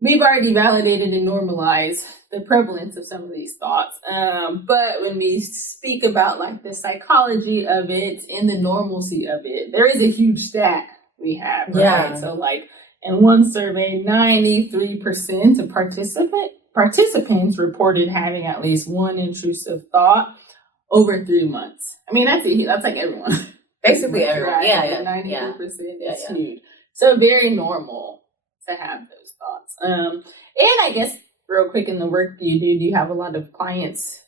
we've already validated and normalized the prevalence of some of these thoughts. But when we speak about like the psychology of it and the normalcy of it, there is a huge stat we have, right? Yeah. So like in one survey, 93% of participants reported having at least one intrusive thought over 3 months. I mean, that's like everyone. Basically everyone. Right? Yeah. 93% is huge. So very normal to have those thoughts. And I guess real quick, in the work do you have a lot of clients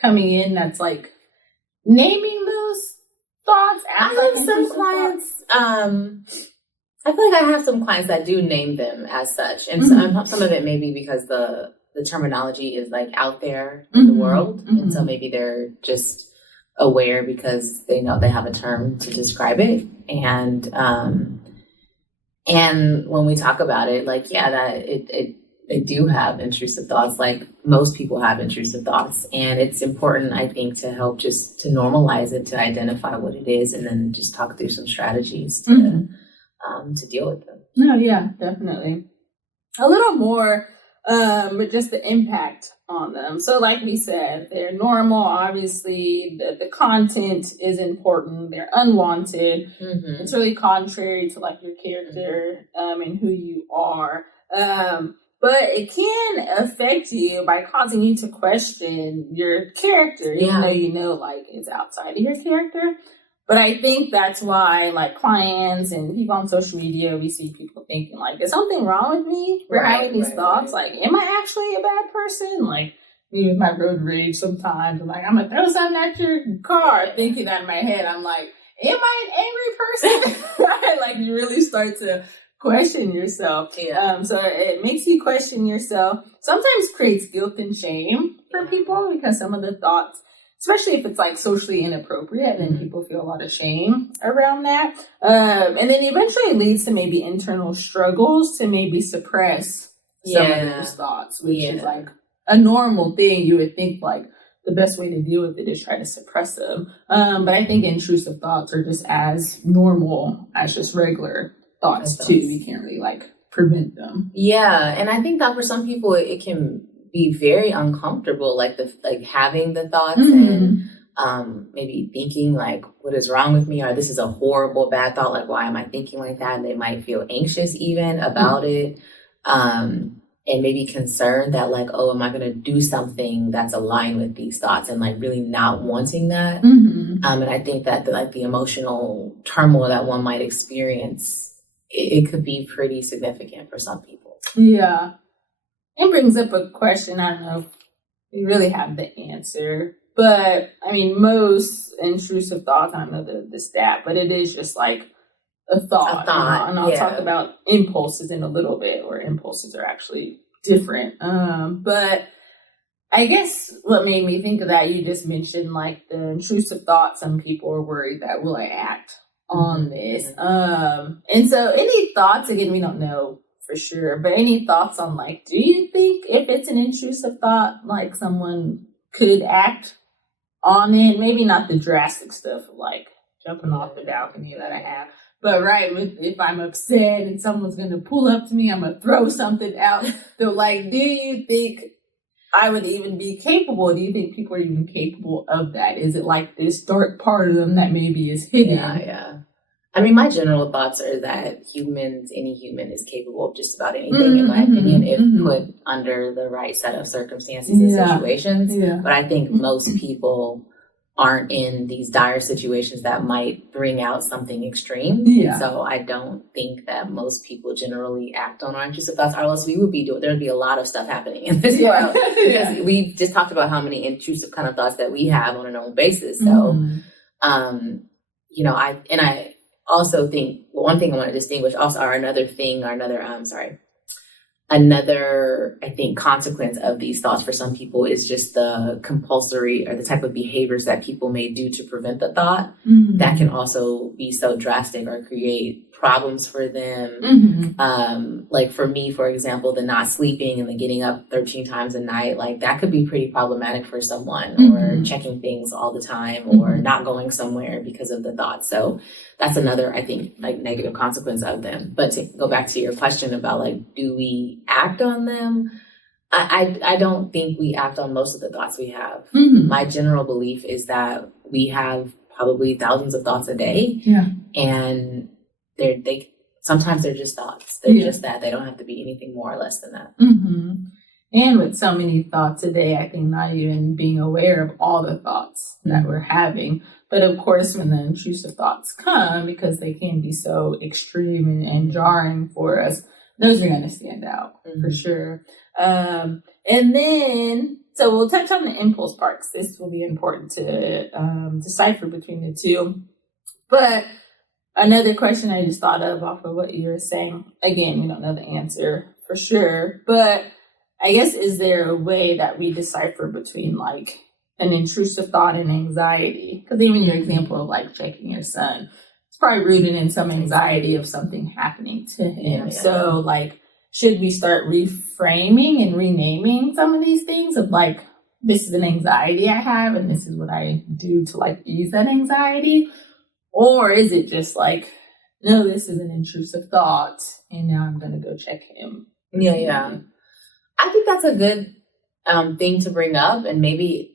coming in that's like naming those thoughts? I have some clients. I feel like I have some clients that do name them as such, and some of it may be because the terminology is like out there in the world, and so maybe they're just aware because they know they have a term to describe it, and when we talk about it, like that they do have intrusive thoughts. Like most people have intrusive thoughts, and it's important, I think, to help just to normalize it, to identify what it is, and then just talk through some strategies to deal with them. No, yeah, definitely. A little more, but just the impact on them. So like we said, they're normal. Obviously, the content is important. They're unwanted. It's really contrary to like your character and who you are. But it can affect you by causing you to question your character, even though you know like it's outside of your character. But I think that's why, like, clients and people on social media, we see people thinking, like, is something wrong with me for having these thoughts? Like, am I actually a bad person? Like, me with my road rage sometimes, I'm like, I'm going to throw something at your car. Thinking that in my head, I'm like, am I an angry person? Right? Like, you really start to question yourself. So it makes you question yourself. Sometimes creates guilt and shame for people because some of the thoughts, especially if it's like socially inappropriate, then people feel a lot of shame around that. And then eventually it leads to maybe internal struggles to maybe suppress some of those thoughts, which is like a normal thing. You would think like the best way to deal with it is try to suppress them. But I think intrusive thoughts are just as normal as just regular thoughts too. We can't really like prevent them. Yeah. And I think that for some people it can be very uncomfortable, like having the thoughts and maybe thinking like, what is wrong with me? Or this is a horrible, bad thought. Like, why am I thinking like that? And they might feel anxious even about it. And maybe concerned that like, oh, am I going to do something that's aligned with these thoughts, and like really not wanting that. And I think that the emotional turmoil that one might experience, it could be pretty significant for some people. Yeah. It brings up a question. I don't know if we really have the answer, but I mean, most intrusive thoughts, I don't know the stat, but it is just like a thought. And I'll talk about impulses in a little bit, where impulses are actually different. But I guess what made me think of that, you just mentioned like the intrusive thoughts. Some people are worried that will I act on this? And so any thoughts, again, we don't know for sure, but any thoughts on like, do you think if it's an intrusive thought, like someone could act on it? Maybe not the drastic stuff like jumping off the balcony that I have, but if I'm upset and someone's gonna pull up to me, I'm gonna throw something out. So like, do you think I would even be capable? Do you think people are even capable of that? Is it like this dark part of them that maybe is hidden? Yeah. I mean, my general thoughts are that any human is capable of just about anything, in my opinion, if put under the right set of circumstances and situations. But I think most people aren't in these dire situations that might bring out something extreme. So I don't think that most people generally act on our intrusive thoughts, or else we would be there'd be a lot of stuff happening in this world. Because we've just talked about how many intrusive kind of thoughts that we have on a normal basis. So, I also think one thing I want to distinguish also another I think consequence of these thoughts for some people is just the compulsory or the type of behaviors that people may do to prevent the thought. That can also be so drastic or create problems for them. Like for me, for example, the not sleeping and the getting up 13 times a night, like that could be pretty problematic for someone, or checking things all the time, or not going somewhere because of the thoughts. So that's another, I think, like negative consequence of them. But to go back to your question about like, do we act on them, I don't think we act on most of the thoughts we have. Mm-hmm. My general belief is that we have probably thousands of thoughts a day. Yeah. And sometimes they're just thoughts. They're just that. They don't have to be anything more or less than that. Mm-hmm. And with so many thoughts a day, I think not even being aware of all the thoughts that we're having. But of course, when the intrusive thoughts come, because they can be so extreme and jarring for us, those are going to stand out for sure. And then, so we'll touch on the impulse part, because this will be important to decipher between the two. But another question I just thought of off of what you were saying, again, we don't know the answer for sure, but I guess, is there a way that we decipher between like an intrusive thought and anxiety? Because even your example of like checking your son, it's probably rooted in some anxiety of something happening to him. Yeah. So like, should we start reframing and renaming some of these things of like, this is an anxiety I have and this is what I do to like ease that anxiety? Or is it just like, no, this is an intrusive thought and now I'm going to go check him? Yeah. I think that's a good thing to bring up, and maybe,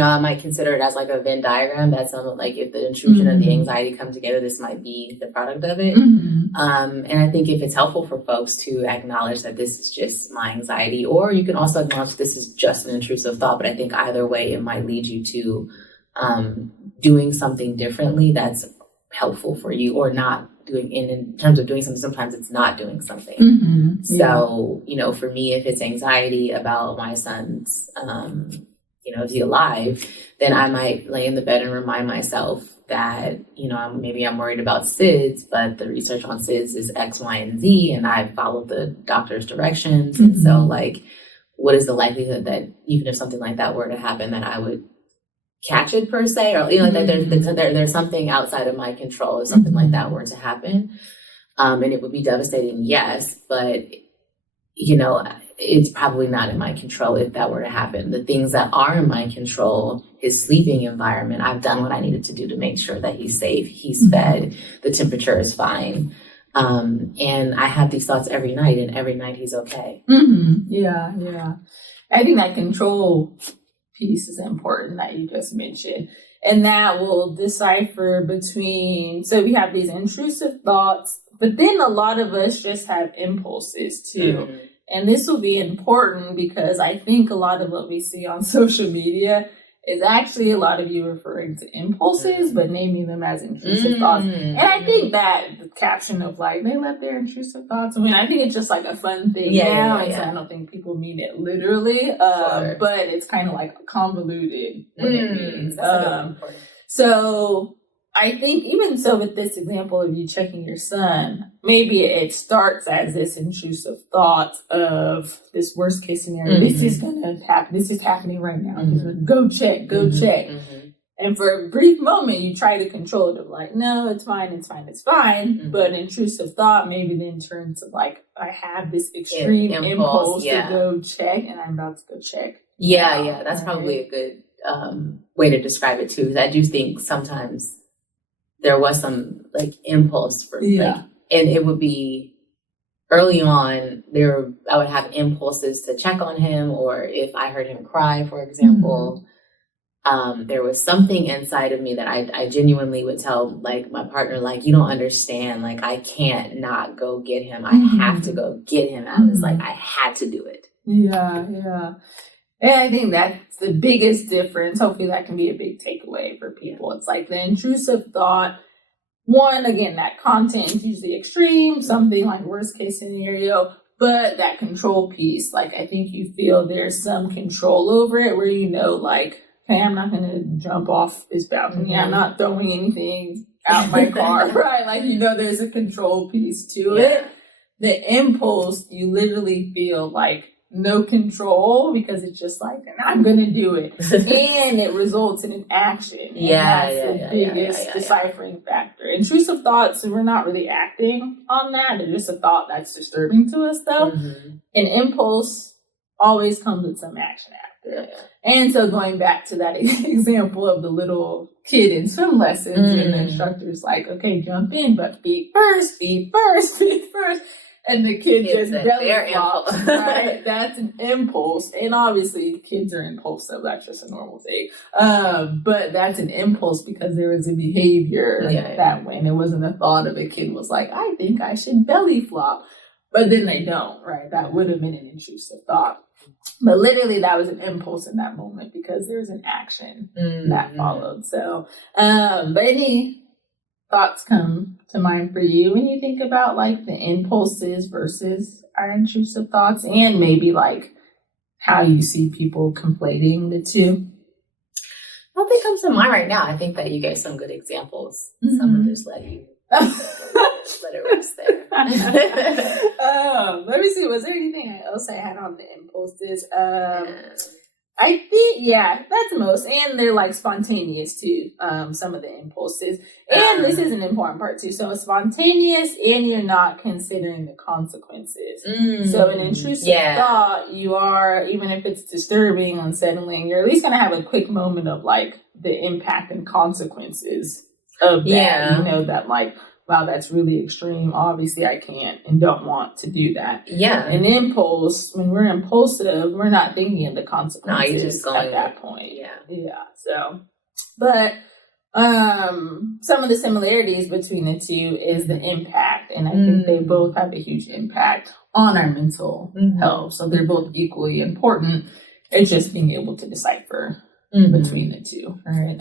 I might consider it as like a Venn diagram. That's like if the intrusion and the anxiety come together, this might be the product of it. And I think if it's helpful for folks to acknowledge that this is just my anxiety, or you can also acknowledge this is just an intrusive thought, but I think either way, it might lead you to doing something differently that's helpful for you, or not doing in terms of doing something. Sometimes it's not doing something. So, for me, if it's anxiety about my son's, is he alive, then I might lay in the bed and remind myself that, maybe I'm worried about SIDS, but the research on SIDS is X, Y, and Z, and I followed the doctor's directions. And so like, what is the likelihood that even if something like that were to happen, that I would catch it per se, or that there's something outside of my control if something like that were to happen, and it would be devastating, yes, but it's probably not in my control if that were to happen. The things that are in my control, his sleeping environment, I've done what I needed to do to make sure that he's safe, he's fed, the temperature is fine, and I have these thoughts every night, and every night he's okay. Yeah. I think that control piece is important that you just mentioned, and that will decipher between, so we have these intrusive thoughts, but then a lot of us just have impulses too. And this will be important because I think a lot of what we see on social media is actually a lot of you referring to impulses, but naming them as intrusive thoughts. And I think that the caption of like, they let their intrusive thoughts win, I think it's just like a fun thing now. And so I don't think people mean it literally, but it's kind of like convoluted what it means. So I think even so with this example of you checking your son, maybe it starts as this intrusive thought of this worst case scenario. This is going to happen. This is happening right now. Go check. And for a brief moment, you try to control it of like, no, it's fine. But intrusive thought maybe then turns to like, I have this extreme impulse to go check, and I'm about to go check. Yeah. That's probably a good way to describe it too. Because I do think sometimes there was some like impulse for like, and it would be early on I would have impulses to check on him, or if I heard him cry, for example, there was something inside of me that I genuinely would tell like my partner, like, you don't understand, like I can't not go get him. I have to go get him out. It's like I had to do it. Yeah. And I think that's the biggest difference. Hopefully that can be a big takeaway for people. It's like the intrusive thought. One, again, that content is usually extreme, something like worst case scenario, but that control piece, like I think you feel there's some control over it where like, hey, I'm not going to jump off this balcony. I'm not throwing anything out my car, right? Like, there's a control piece to it. The impulse, you literally feel like no control because it's just like, I'm going to do it. And it results in an action. And that's the biggest deciphering factor. Intrusive thoughts, we're not really acting on that. They're just a thought that's disturbing to us though. An impulse always comes with some action after. And so going back to that example of the little kid in swim lessons and the instructor's like, okay, jump in, but feet first. and the kid just said belly their flops, impulse. right? That's an impulse. And obviously kids are impulsive. That's just a normal thing. But that's an impulse because there was a behavior that when it wasn't a thought of a kid was like, I think I should belly flop. But then they don't, right? That would have been an intrusive thought. But literally that was an impulse in that moment because there was an action that followed. So, but any thoughts come to mind for you when you think about like the impulses versus our intrusive thoughts, and maybe like how you see people conflating the two? Nothing comes to mind right now. I think that you gave some good examples. Some of this let it rest there. Let me see. Was there anything else I had on the impulses? I think, that's most. And they're like spontaneous too, some of the impulses. And this is an important part too. So it's spontaneous and you're not considering the consequences. So an intrusive thought, you are, even if it's disturbing, unsettling, you're at least going to have a quick moment of like the impact and consequences of that. You know, that like, wow, that's really extreme. Obviously, I can't and don't want to do that. An impulse, when we're impulsive, we're not thinking of the consequences you're just going at that point. So, but some of the similarities between the two is the impact. And I think they both have a huge impact on our mental health. So they're both equally important. It's just being able to decipher between the two. All right.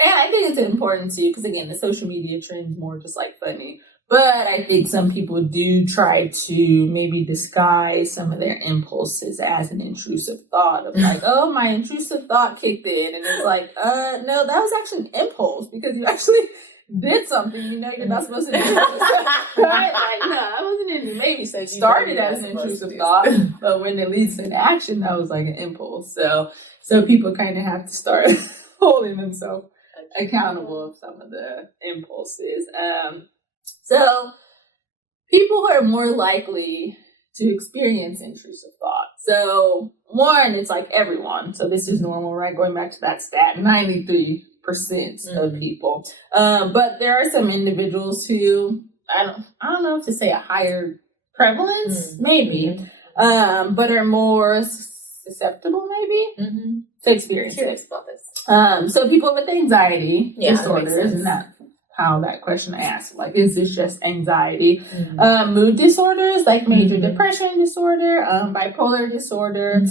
And I think it's important too, because again, the social media trend's more just like funny. But I think some people do try to maybe disguise some of their impulses as an intrusive thought of like, oh, my intrusive thought kicked in. And it's like, no, that was actually an impulse because you actually did something you know you're not supposed to do. Right? Like, no, I wasn't in you. Maybe so it started as an intrusive thought, but when it leads to an action, that was like an impulse. So people kind of have to start holding themselves accountable of some of the impulses. So people are more likely to experience intrusive thought. So one, it's like everyone. So this is normal, right? Going back to that stat, 93% of people. But there are some individuals who I don't know if to say a higher prevalence, maybe, but are more susceptible, maybe, to experience it. About this. So people with anxiety disorders, and that's how that question I asked, like, is this just anxiety? Mood disorders, like major depression disorder, bipolar disorder,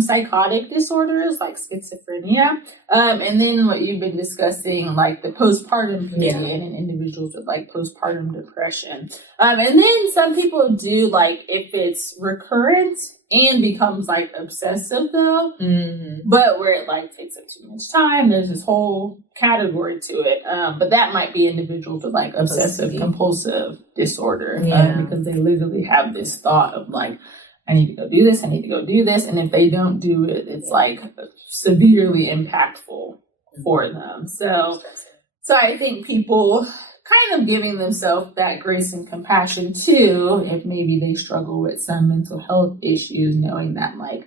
psychotic disorders, like schizophrenia, and then what you've been discussing, like the postpartum period in individuals with like postpartum depression. And then some people do, like, if it's recurrent and becomes like obsessive though, but where it like takes up too much time, there's this whole category to it. But that might be individuals with like obsessive compulsive disorder, because they literally have this thought of like, I need to go do this, I need to go do this, and if they don't do it, it's like severely impactful for them. So I think people kind of giving themselves that grace and compassion too, if maybe they struggle with some mental health issues, knowing that like,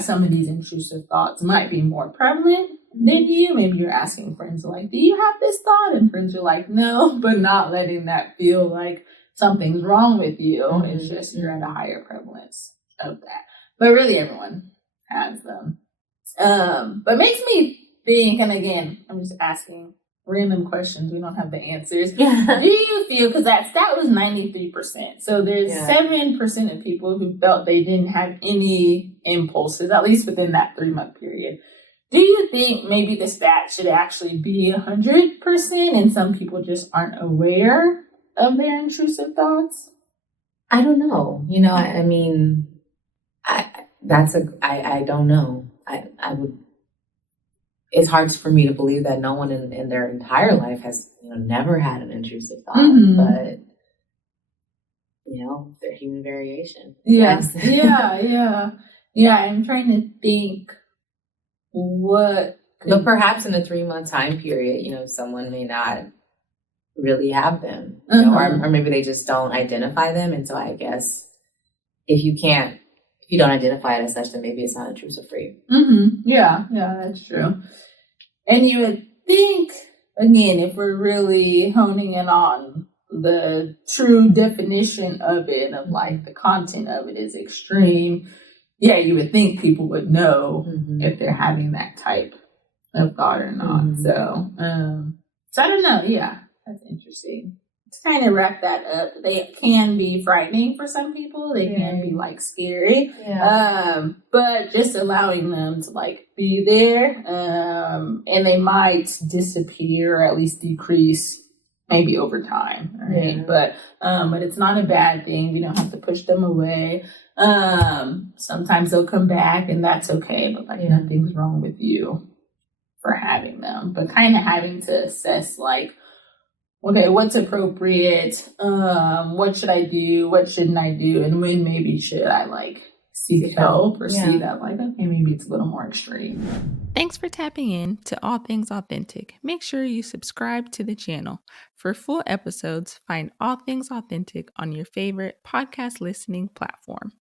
some of these intrusive thoughts might be more prevalent than you. Maybe you're asking friends like, do you have this thought? And friends are like, no, but not letting that feel like something's wrong with you. It's just you're at a higher prevalence of that. But really everyone has them. But makes me think, and again, I'm just asking random questions. We don't have the answers. Do you feel, because that stat was 93%. So there's 7% of people who felt they didn't have any impulses, at least within that 3-month period. Do you think maybe the stat should actually be 100% and some people just aren't aware of their intrusive thoughts? I don't know. You know, I mean, I don't know. I would. It's hard for me to believe that no one in their entire life has, never had an intrusive thought, but, they're human variation. Yes. I'm trying to think but perhaps in a 3-month time period, someone may not really have them, or maybe they just don't identify them. And so I guess if you don't identify it as such, then maybe it's not intrusive for you. Yeah, that's true. And you would think, again, if we're really honing in on the true definition of it, of like the content of it is extreme, yeah, you would think people would know if they're having that type of thought or not. So I don't know. Yeah, that's interesting. To kind of wrap that up, they can be frightening for some people. They can be like scary. But just allowing them to like be there, and they might disappear or at least decrease maybe over time, right? But it's not a bad thing. We don't have to push them away. Sometimes they'll come back, and that's okay. But like nothing's wrong with you for having them. But kind of having to assess like, okay, what's appropriate? What should I do? What shouldn't I do? And when maybe should I like seek help or see that like, okay, maybe it's a little more extreme. Thanks for tapping in to All Things Authentic. Make sure you subscribe to the channel. For full episodes, find All Things Authentic on your favorite podcast listening platform.